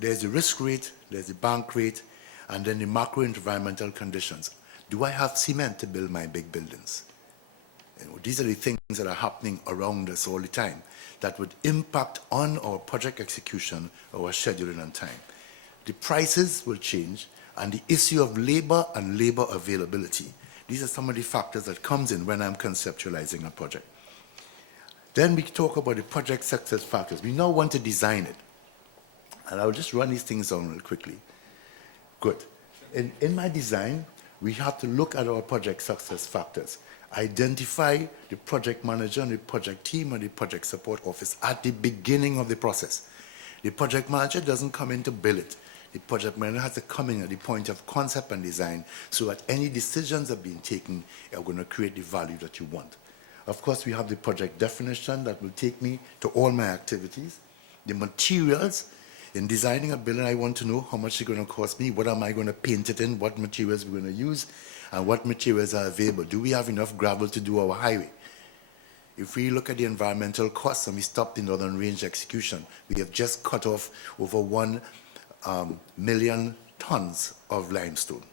There's the risk rate, there's the bank rate, and then the macro environmental conditions. Do I have cement to build my big buildings? These are the things that are happening around us all the time that would impact on our project execution, our scheduling and time. The prices will change, and the issue of labor and labor availability. These are some of the factors that comes in when I'm conceptualizing a project. Then we talk about the project success factors. We now want to design it. And I'll just run these things down real quickly. Good. In my design, we have to look at our project success factors. Identify the project manager and the project team and the project support office at the beginning of the process. The project manager doesn't come in to build it. The project manager has to come in at the point of concept and design so that any decisions that are being taken are going to create the value that you want. Of course, we have the project definition that will take me to all my activities. The materials. In designing a building, I want to know how much it's going to cost me, what am I going to paint it in, what materials we're going to use, and what materials are available. Do we have enough gravel to do our highway? If we look at the environmental costs and we stop the Northern Range execution, we have just cut off over 1 million tons of limestone,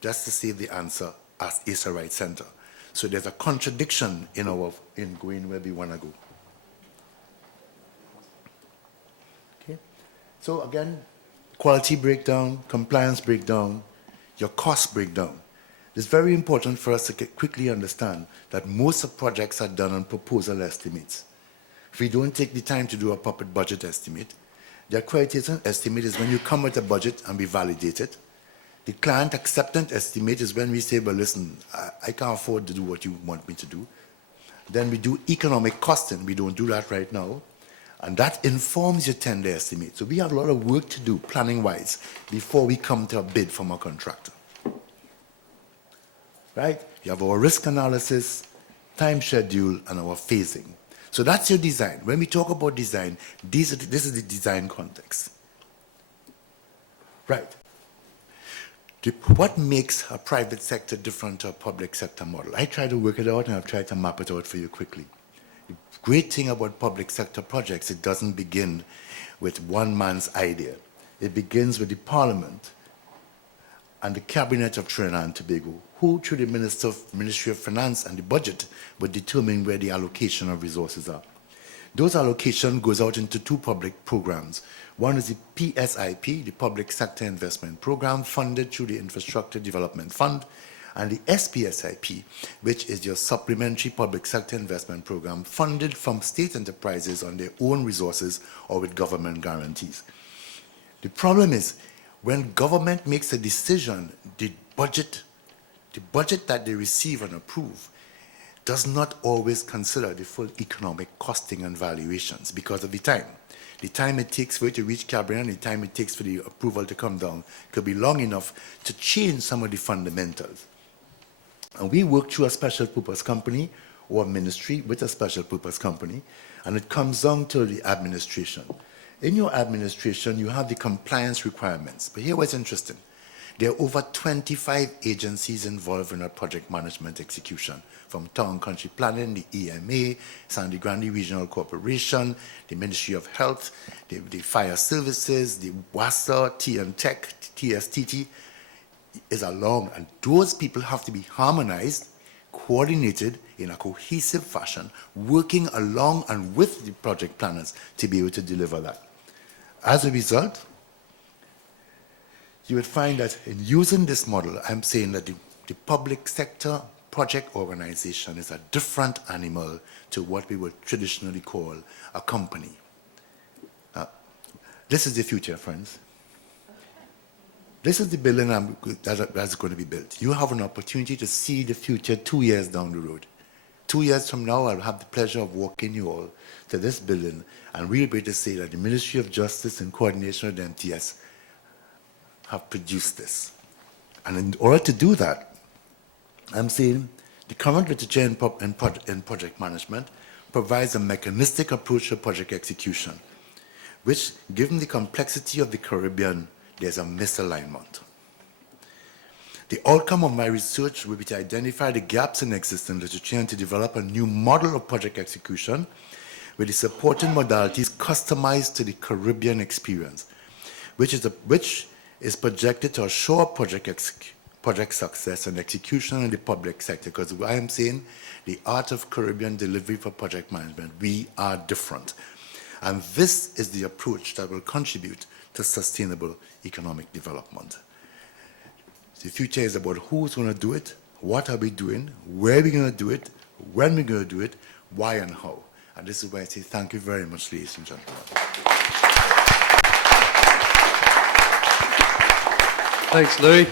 just to save the answer as Asa Right Center. So there's a contradiction in going where we want to go. So again, quality breakdown, compliance breakdown, your cost breakdown. It's very important for us to quickly understand that most of projects are done on proposal estimates. If we don't take the time to do a proper budget estimate, the accreditation estimate is when you come with a budget and we validate it. The client acceptance estimate is when we say, well, listen, I can't afford to do what you want me to do. Then we do economic costing. We don't do that right now. And that informs your tender estimate. So we have a lot of work to do, planning-wise, before we come to a bid from a contractor. Right? You have our risk analysis, time schedule, and our phasing. So that's your design. When we talk about design, this is the design context. Right. What makes a private sector different to a public sector model? I try to work it out, and I've tried to map it out for you quickly. The great thing about public sector projects, it doesn't begin with one man's idea. It begins with the Parliament and the Cabinet of Trinidad and Tobago, who, through the Ministry of Finance and the budget, would determine where the allocation of resources are. Those allocation goes out into 2 public programs. One is the PSIP, the Public Sector Investment Program, funded through the Infrastructure Development Fund, and the SPSIP, which is your Supplementary Public Sector Investment Program, funded from state enterprises on their own resources or with government guarantees. The problem is, when government makes a decision, the budget that they receive and approve does not always consider the full economic costing and valuations because of the time. The time it takes for it to reach cabinet and the time it takes for the approval to come down could be long enough to change some of the fundamentals. And we work through a special purpose company or a ministry with a special purpose company, and it comes down to the administration. In your administration, you have the compliance requirements. But here what's interesting. There are over 25 agencies involved in a project management execution, from Town Country Planning, the EMA, Sandy Grande Regional Corporation, the Ministry of Health, the Fire Services, the WASA, T&Tech, TSTT, is along, and those people have to be harmonized, coordinated in a cohesive fashion, working along and with the project planners to be able to deliver that. As a result, you would find that in using this model, I'm saying that the public sector project organization is a different animal to what we would traditionally call a company. This is the future, friends. This is the building that's going to be built. You have an opportunity to see the future 2 years down the road. 2 years from now, I'll have the pleasure of walking you all to this building, and we'll be able to say that the Ministry of Justice in coordination with the MTS have produced this. And in order to do that, I'm saying the current literature in project management provides a mechanistic approach to project execution, which, given the complexity of the Caribbean, there's a misalignment. The outcome of my research will be to identify the gaps in existing literature and to develop a new model of project execution with the supporting modalities customized to the Caribbean experience. which is projected to assure project success and execution in the public sector. Because I am saying the art of Caribbean delivery for project management, we are different. And this is the approach that will contribute to sustainable economic development. The future is about who's going to do it, what are we doing, where are we going to do it, when we're going to do it, why and how. And this is why I say thank you very much, ladies and gentlemen. Thanks, Louis.